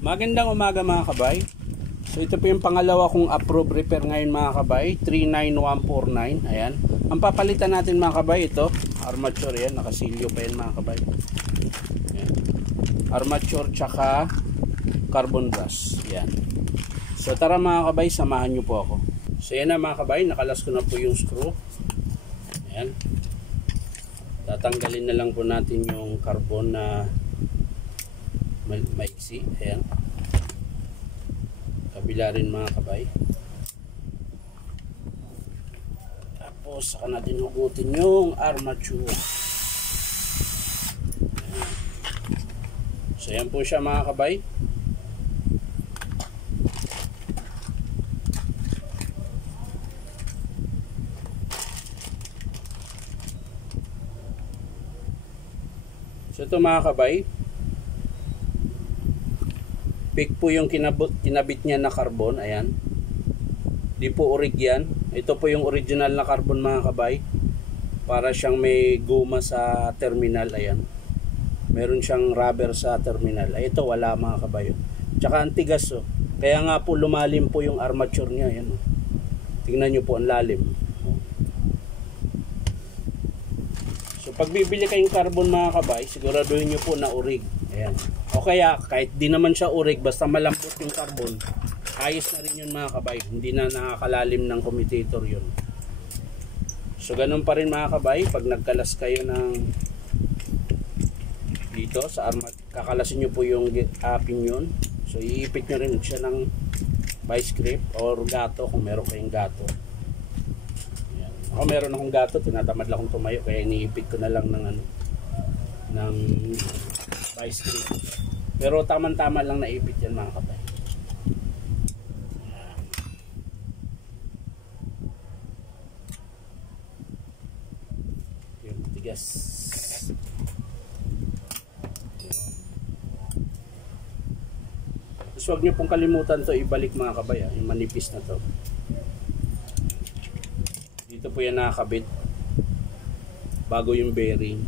Magandang umaga mga kabay. So ito po yung pangalawa kong approve repair ngayon mga kabay, 39149. Ayan. Ang papalitan natin mga kabay, ito armature, yan, nakasilyo pa yan mga kabay. Ayan. Armature tsaka carbon brass. Yan. So tara mga kabay, samahan nyo po ako. So yan na mga kabay, nakalas ko na po yung screw. Ayan. Tatanggalin na lang po natin yung carbon na maiksi. Ayan. Kabila rin mga kabay. Tapos saka natin hugutin yung armature. Ayan. So yan po siya mga kabay. So ito mga kabay, pick po yung kinabit niya na carbon. Ayan. Di po orig yan. Ito po yung original na carbon mga kabay. Para siyang may guma sa terminal. Ayan. Meron siyang rubber sa terminal. Ay, ito wala mga kabay. Tsaka antigas. Oh. Kaya nga po lumalim po yung armature niya. Ayan. Oh. Tingnan nyo po ang lalim. So pag bibili kayong carbon mga kabay, siguraduhin nyo po na orig. Ayan. O kaya kahit di naman siya orig, basta malambot yung carbon, ayos na rin yun mga kabay. Hindi na nakakalalim ng commutator yun. So ganun pa rin mga kabay, pag nagkalas kayo ng dito sa armat, kakalasin nyo po yung pinion. So iipit nyo rin siya ng vice grip or gato kung meron kayong gato. Ayan. Ako meron akong gato, tinatamad lang akong tumayo, kaya iniipit ko na lang ng ng vice grip. Pero tamang-tama lang naipit yan mga kabay. Yung tigas. Tapos huwag nyo pong kalimutan to ibalik mga kabay. Yung manipis na to. Dito po yan nakakabit. Bago yung bearing.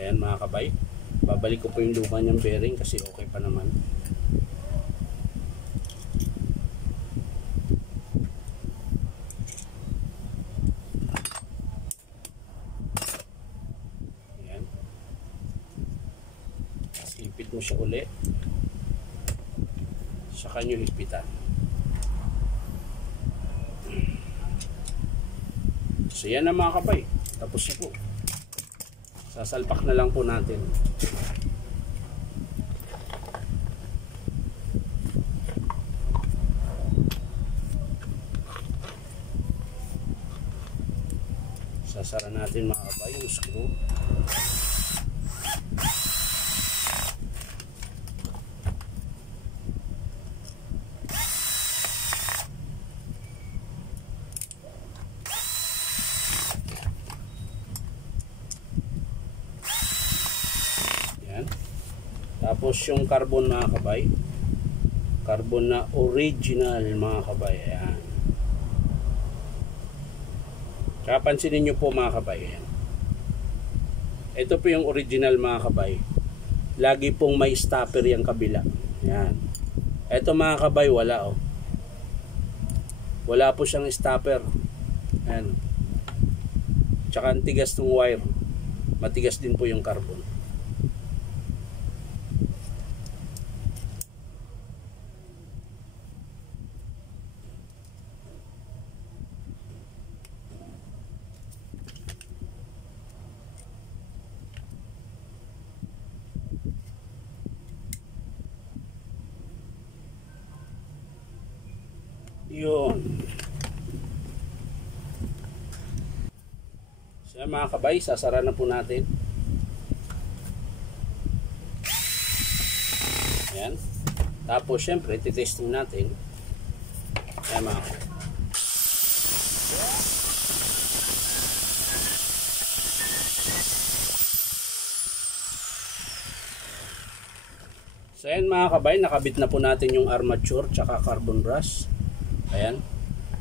Ayan mga kabay. Babalik ko po yung luma niyang bearing kasi okay pa naman. Ayan. Ipit mo siya uli. Saka nyo hipitan. So yan na mga kabay. Tapos na po. Sasalpak na lang po natin. Sasara natin mga kabay yung screw. Tapos yung carbon mga kabay, carbon na original mga kabay. Ayan. Tsaka pansinin nyo po mga kabay. Ayan. Ito po yung original mga kabay. Lagi pong may stopper yung kabila. Ayan. Ito mga kabay wala oh. Wala po siyang stopper. Ayan. Tsaka ang tigas ng wire. Matigas din po yung carbon. Yun. So mga kabay, sasara na po natin. Ayan. Tapos syempre, titesting natin. Ayan mga kabay. So ayan mga kabay, nakabit na po natin yung armature tsaka carbon brass. Ayan.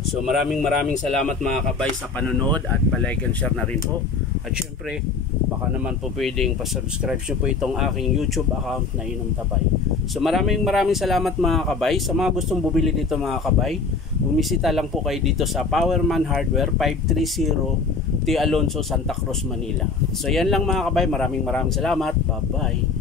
So maraming salamat mga kabay sa panonood at palike and share na rin po. At syempre, baka baka naman po pwedeng pasubscribe nyo po itong aking YouTube account na Inom Tabay. So maraming salamat mga kabay. Sa mga gustong bumili dito mga kabay, bumisita lang po kayo dito sa Powerman Hardware, 530 T. Alonso, Santa Cruz, Manila. So yan lang mga kabay, maraming salamat. Bye bye.